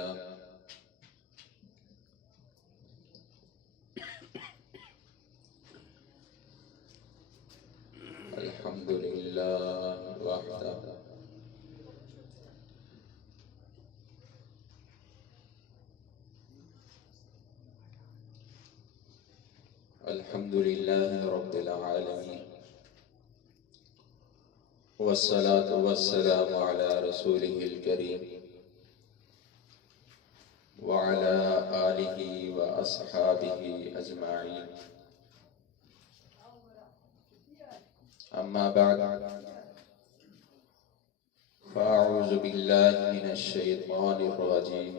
لله الحمد لله وحده الحمد لله رب العالمين والصلاة والسلام على رسوله الكريم وعلى آله وأصحابه أجمعين أما بعد فأعوذ بالله من الشيطان الرجيم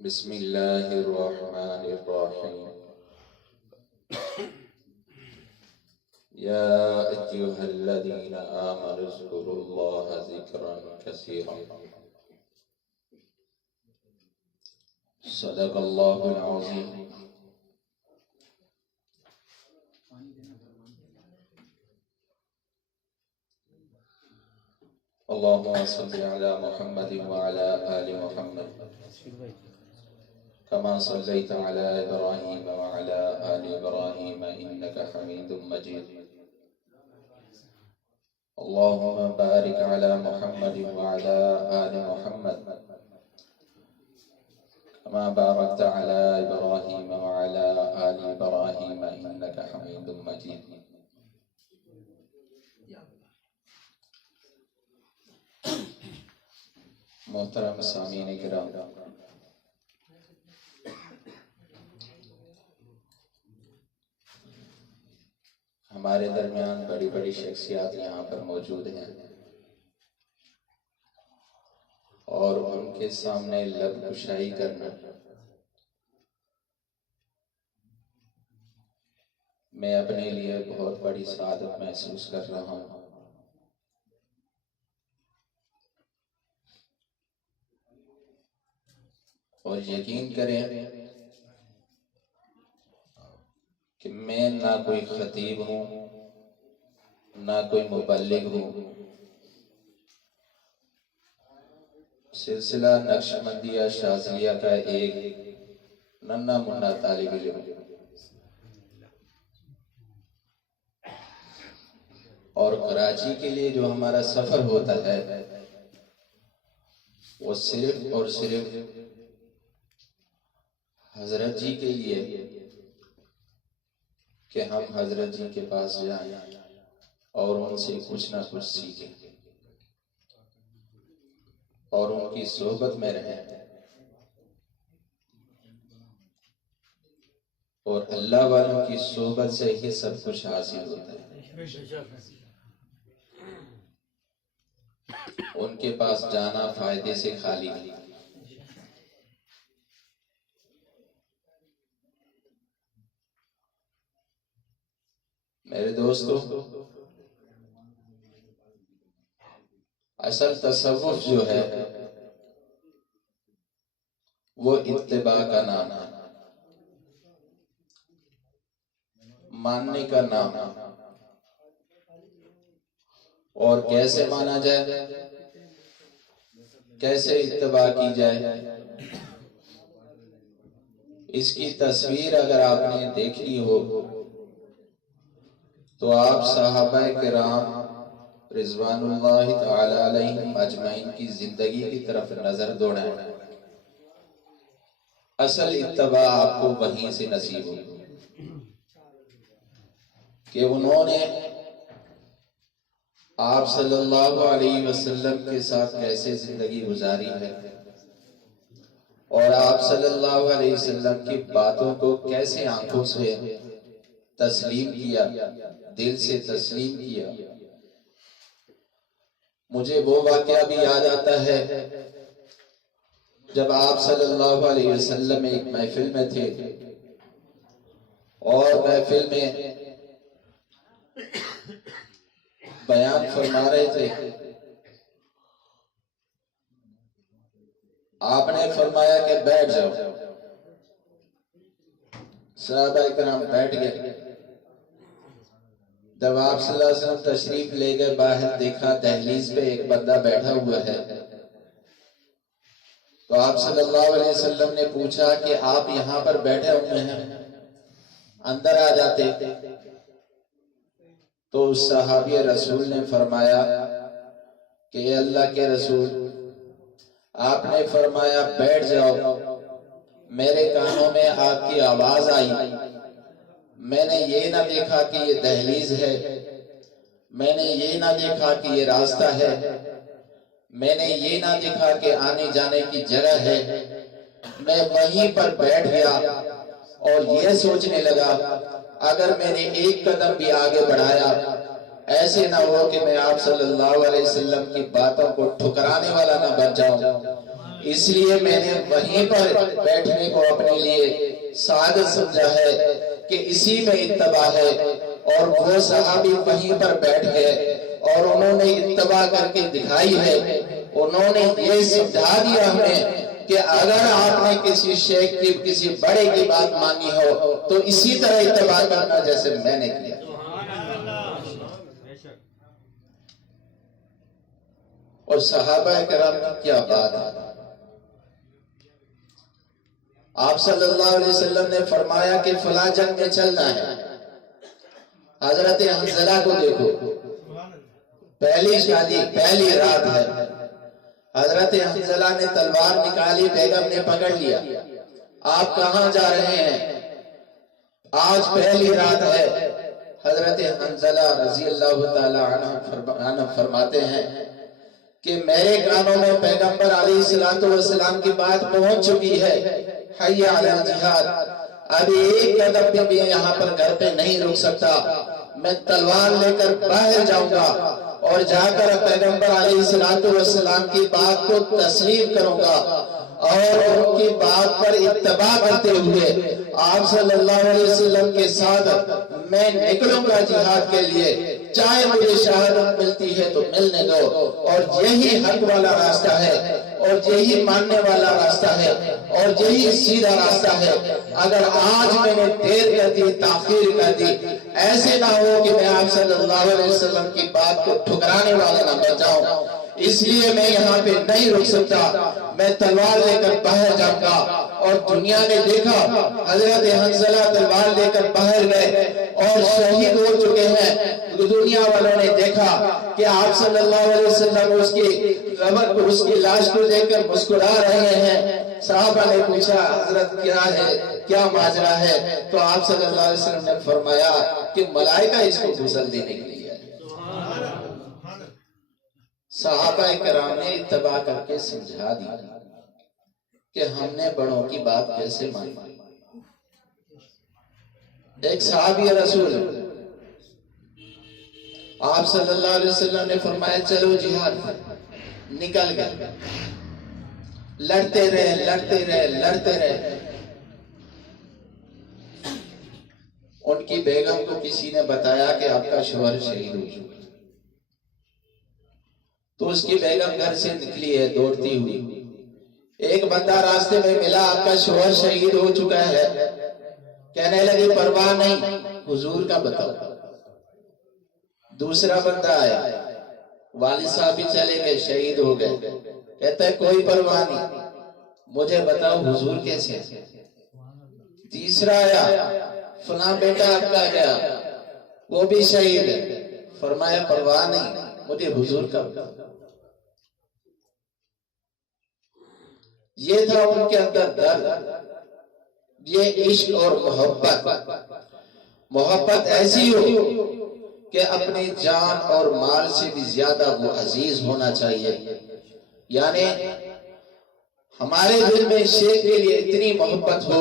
بسم الله الرحمن الرحيم يا أيها الذين آمنوا اذكروا الله ذكرا كثيرا صدق الله العظيم اللهم صل على محمد وعلى آل محمد كما صليت على إبراهيم وعلى آل إبراهيم إنك حميد مجيد اللهم بارك على محمد وعلى آل محمد كما باركت على إبراهيم وعلى آل إبراهيم إنك حميد مجيد محترم سامعین کرام، ہمارے درمیان بڑی بڑی شخصیات یہاں پر موجود ہیں اور ان کے سامنے لب کشائی کرنا میں اپنے لیے بہت بڑی سعادت محسوس کر رہا ہوں۔ اور یقین کریں کہ میں نہ کوئی خطیب ہوں نہ کوئی مبلغ ہوں، سلسلہ نقشبندیہ شاذلیہ کا ایک ننھا منھا طالب علم، اور کراچی کے لیے جو ہمارا سفر ہوتا ہے وہ صرف اور صرف حضرت جی کے لیے کہ ہم حضرت جی کے پاس جائیں اور ان سے کچھ نہ کچھ سیکھیں اور ان کی صحبت میں رہیں، اور اللہ والوں کی صحبت سے ہی سب کچھ حاصل ہوتا ہے۔ ان کے پاس جانا فائدے سے خالی نہیں۔ میرے دوستو، اصل تصوف جو ہے وہ اتباع کا نام ہے، ماننے کا نام ہے۔ اور کیسے مانا جائے، کیسے اتباع کی جائے، اس کی تصویر اگر آپ نے دیکھی ہو تو آپ صحابہ کرام رضوان اللہ تعالی علیہم اجمعین کی زندگی کی طرف نظر دوڑائیں، اصل اتباع آپ کو وہیں سے نصیب ہوگی کہ انہوں نے آپ صلی اللہ علیہ وسلم کے ساتھ کیسے زندگی گزاری ہے، اور آپ صلی اللہ علیہ وسلم کی باتوں کو کیسے آنکھوں سے تسلیم کیا، دل سے تسلیم کیا۔ مجھے وہ واقعہ بھی یاد آتا ہے جب آپ صلی اللہ علیہ وسلم ایک محفل میں تھے اور محفل میں بیان فرما رہے تھے، آپ نے فرمایا کہ بیٹھ جاؤ، صحابہ کرام بیٹھ گئے۔ جب آپ صلی اللہ علیہ وسلم تشریف لے گئے، باہر دیکھا دہلیز پہ ایک بندہ بیٹھا ہوا ہے، تو آپ صلی اللہ علیہ وسلم نے پوچھا کہ آپ یہاں پر بیٹھے ہوئے ہیں، اندر آ جاتے۔ تو اس صحابی رسول نے فرمایا کہ اے اللہ کے رسول، آپ نے فرمایا بیٹھ جاؤ، میرے کانوں میں آپ کی آواز آئی، میں نے یہ نہ دیکھا کہ یہ دہلیز ہے، میں نے یہ نہ دیکھا کہ یہ راستہ ہے، میں نے یہ نہ دیکھا کہ آنے جانے کی جگہ ہے، میں وہیں پر بیٹھ گیا اور یہ سوچنے لگا اگر میں نے ایک قدم بھی آگے بڑھایا ایسے نہ ہو کہ میں آپ صلی اللہ علیہ وسلم کی باتوں کو ٹھکرانے والا نہ بن جاؤں، اس لیے میں نے وہیں پر بیٹھنے کو اپنے لیے سعادت سمجھا ہے کہ اسی میں اتباع ہے۔ اور وہ صحابی وہیں پر بیٹھ گئے اور انہوں نے اتباع کر کے دکھائی ہے، انہوں نے یہ سمجھا دیا ہمیں کہ اگر آپ نے کسی شیخ کی کسی بڑے کی بات مانی ہو تو اسی طرح اتباع کرنا جیسے میں نے کیا۔ اور صحابہ کرام کی کیا بات ہے، آپ صلی اللہ علیہ وسلم نے فرمایا کہ فلاں جنگ میں چلنا ہے، حضرت حنظلہ کو دیکھو، پہلی شادی پہلی رات ہے، حضرت حنظلہ نے تلوار نکالی، بیگم نے پکڑ لیا، آپ کہاں جا رہے ہیں، آج پہلی رات ہے۔ حضرت حنظلہ رضی اللہ تعالی عنہ فرماتے ہیں کہ میرے کانوں میں پیغمبر علیہ السلام کی بات پہنچ چکی ہے، حی علی الجہاد، ابھی ایک قدم بھی یہاں پر گھر پہ نہیں رک سکتا، میں تلوار لے کر باہر جاؤں گا اور جا کر پیغمبر علیہ السلام کی بات کو تسلیم کروں گا اور ان کی بات پر اتباع کرتے ہوئے آپ صلی اللہ علیہ وسلم کے ساتھ میں نکلوں گا جہاد کے لیے، چاہے مجھے شہادت ملتی ہے تو ملنے دو۔ اور یہی حق والا راستہ ہے اور یہی ماننے والا راستہ ہے اور یہی سیدھا راستہ ہے۔ اگر آج میں نے دیر کر دی، تاخیر کر دی، ایسے نہ ہو کہ میں آپ صلی اللہ علیہ وسلم کی بات کو ٹھکرانے والا نہ بن جاؤں، اس لیے میں یہاں پہ نہیں رک سکتا، میں تلوار لے کر باہر جاؤں گا۔ اور دنیا نے دیکھا حضرت حنظلہ تلوار لے کر باہر گئے اور شہید ہو چکے ہیں، دنیا والوں نے دیکھا کہ آپ صلی اللہ علیہ وسلم اس کی قبر کو، اس کی لاش کو دیکھ کر مسکرا رہے ہیں۔ صحابہ نے پوچھا حضرت کیا ہے، کیا ماجرا ہے؟ تو آپ صلی اللہ علیہ وسلم نے فرمایا کہ ملائکہ اس کو غسل دینے کے لیے ہے۔ صحابہ کرام نے اتباع کر کے سمجھا دی کہ ہم نے بڑوں کی بات کیسے مانی۔ ایک صحابی رسول آپ صلی اللہ علیہ وسلم نے فرمایا چلو جہاد، نکل گئے، لڑتے رہے۔ ان کی بیگم کو کسی نے بتایا کہ آپ کا شوہر شہید ہو چکا، تو اس کی بیگم گھر سے نکلی ہے دوڑتی ہوئی، ایک بندہ راستے میں ملا، آپ کا شوہر شہید ہو چکا ہے، کہنے لگی پرواہ نہیں، حضور کا بتاؤ۔ دوسرا بندہ آیا، والد صاحب بھی چلے گئے، شہید ہو گئے، کہتا ہے کوئی پرواہ نہیں، مجھے بتاؤ حضور کیسے ہیں۔ تیسرا آیا، فلاں بیٹا آپ کا گیا، وہ بھی شہید ہے، فرمایا پرواہ نہیں، مجھے حضور کا بتاؤ۔ یہ تھا ان کے اندر درد، یہ عشق اور محبت ایسی ہو کہ اپنی جان اور مال سے بھی زیادہ وہ عزیز ہونا چاہیے۔ یعنی ہمارے دل میں شیخ کے لیے اتنی محبت ہو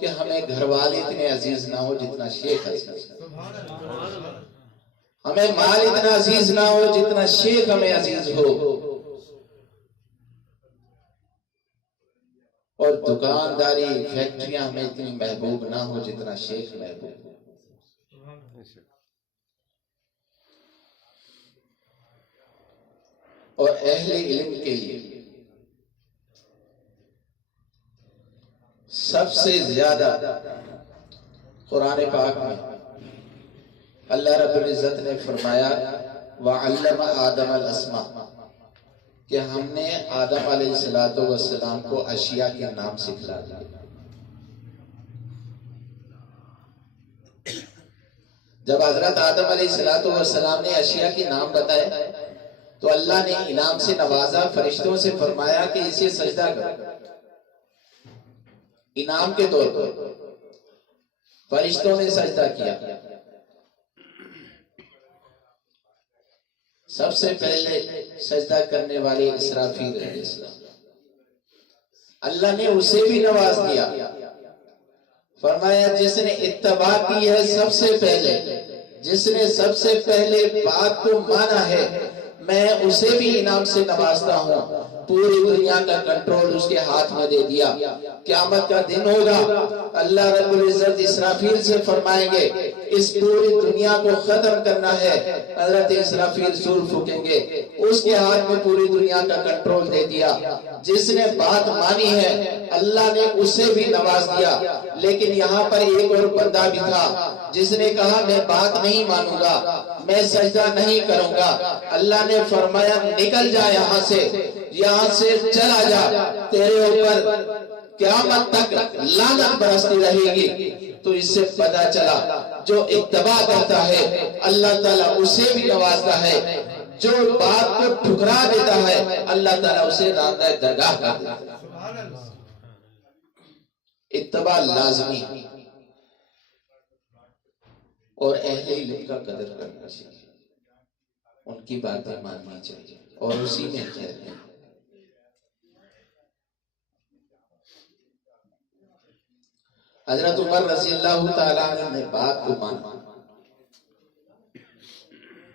کہ ہمیں گھر والے اتنے عزیز نہ ہو جتنا شیخ عزیز ہے، ہمیں مال اتنا عزیز نہ ہو جتنا شیخ ہمیں عزیز ہو، اور دکانداری فیکٹریاں ہمیں اتنی محبوب نہ ہو جتنا شیخ محبوب ہو۔ اور اہل علم کے لیے سب سے زیادہ قرآن پاک میں اللہ رب العزت نے فرمایا وَعَلَّمَ آدَمَ الْأَسْمَاءَ، کہ ہم نے آدم علیہ السلام کو اشیاء کے نام سکھلا دیے. جب حضرت آدم علیہ السلام نے اشیاء کے نام بتائے تو اللہ نے انعام سے نوازا، فرشتوں سے فرمایا کہ اسے سجدہ کرو. انعام کے طور پر فرشتوں نے سجدہ کیا. سب سے پہلے سجدہ کرنے والے اسرافیل علیہ السلام، اللہ نے اسے بھی نواز دیا. فرمایا جس نے اتباع کی ہے سب سے پہلے، جس نے سب سے پہلے بات کو مانا ہے، میں اسے بھی انعام سے نوازتا ہوں. پوری دنیا کا کنٹرول اس کے ہاتھ میں دے دیا. قیامت کا دن ہوگا، اللہ رب العزت اسرافیل سے فرمائیں گے اس پوری دنیا کو ختم کرنا ہے. حضرت اسرافیل سور پھونکیں گے، اس کے ہاتھ میں پوری دنیا کا کنٹرول دے دیا. جس نے بات مانی ہے اللہ نے اسے بھی نواز دیا. لیکن یہاں پر ایک اور بندہ بھی تھا جس نے کہا میں بات نہیں مانوں گا، میں سجدہ نہیں کروں گا. اللہ نے فرمایا نکل جا یہاں سے چلا جا، تیرے اوپر قیامت تک لعنت برستی رہے گی. تو اس سے پتہ چلا جو اتباع کرتا ہے اللہ تعالیٰ اسے بھی نوازتا ہے، جو بات کو ٹھکرا دیتا ہے اللہ تعالیٰ اسے راندہ درگاہ کر دیتا ہے. اتباع لازمی اور اہل علم کا قدر کرنا چاہیے، ان کی باتیں ماننی چاہیے اور اسی میں خیر ہے. حضرت عمر رضی اللہ تعالیٰ عنہ نے بات کو مانا.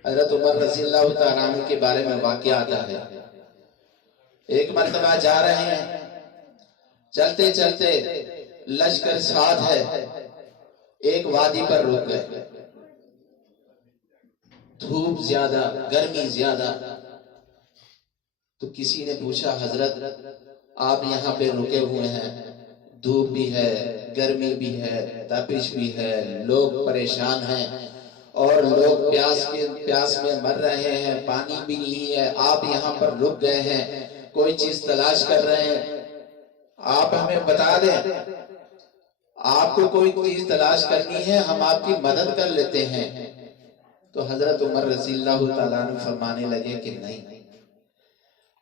حضرت عمر رضی اللہ تعالیٰ عنہ کے بارے میں واقعہ آتا ہے. ایک مرتبہ جا رہے ہیں، چلتے چلتے لشکر ساتھ ہے، ایک وادی پر رک گئے. دھوپ زیادہ، گرمی زیادہ. تو کسی نے پوچھا حضرت آپ یہاں پہ رکے ہوئے ہیں، دھوپ بھی ہے، گرمی بھی ہے، تپش بھی ہے، لوگ پریشان ہیں اور لوگ پیاس میں مر رہے ہیں، پانی بھی نہیں ہے، آپ یہاں پر رک گئے ہیں، کوئی چیز تلاش کر رہے ہیں، آپ ہمیں بتا دیں آپ کو کوئی چیز تلاش کرنی ہے ہم آپ کی مدد کر لیتے ہیں. تو حضرت عمر رضی اللہ تعالیٰ عنہ فرمانے لگے کہ نہیں،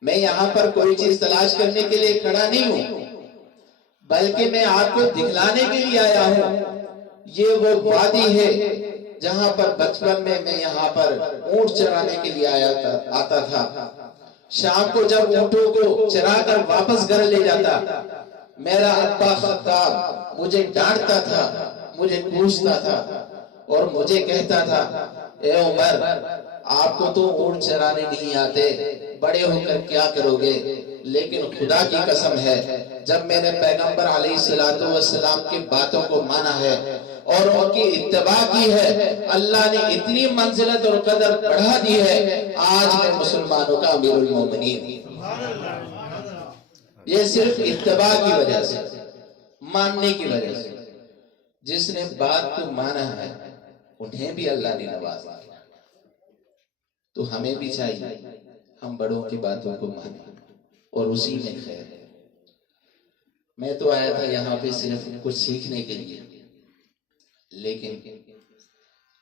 میں یہاں پر کوئی چیز تلاش کرنے کے لیے کھڑا نہیں ہوں، بلکہ میں آپ کو دکھلانے کے لیے آیا ہوں. یہ وہ وادی ہے جہاں پر بچپن میں میں یہاں پر اونٹ چرانے کے لیے آتا تھا. شام کو جب اونٹوں کو چرا کر واپس گھر لے جاتا، میرا ابا خطاب مجھے ڈانٹتا تھا، مجھے کوستا تھا اور مجھے کہتا تھا اے عمر آپ کو تو اونٹ چرانے نہیں آتے، بڑے ہو کر کیا کرو گے؟ لیکن خدا کی قسم ہے جب میں نے پیغمبر علیہ السلام کی باتوں کو مانا ہے اور ان کی اتباع کی ہے، اللہ نے اتنی منزلت اور قدر بڑھا دی ہے، آج میں مسلمانوں کا امیر المومنین. یہ صرف اتباع کی وجہ سے، ماننے کی وجہ سے. جس نے بات کو مانا ہے انہیں بھی اللہ نے نوازا. تو ہمیں بھی چاہیے ہم بڑوں کی باتوں کو مانیں اور اسی میں خیر ہے. میں تو آیا تھا یہاں پہ صرف کچھ سیکھنے کے لیے، لیکن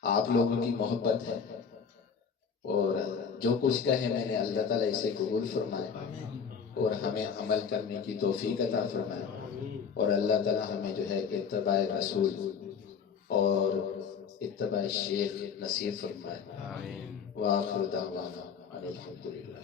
آپ لوگوں کی محبت ہے اور جو کچھ کہے میں نے اللہ تعالیٰ اسے قبول فرمائے اور ہمیں عمل کرنے کی توفیق عطا فرمائے اور اللہ تعالیٰ ہمیں جو ہے اتباع رسول اور اتباع شیخ نصیب فرمائے. وآخر دعوانا الحمدللہ.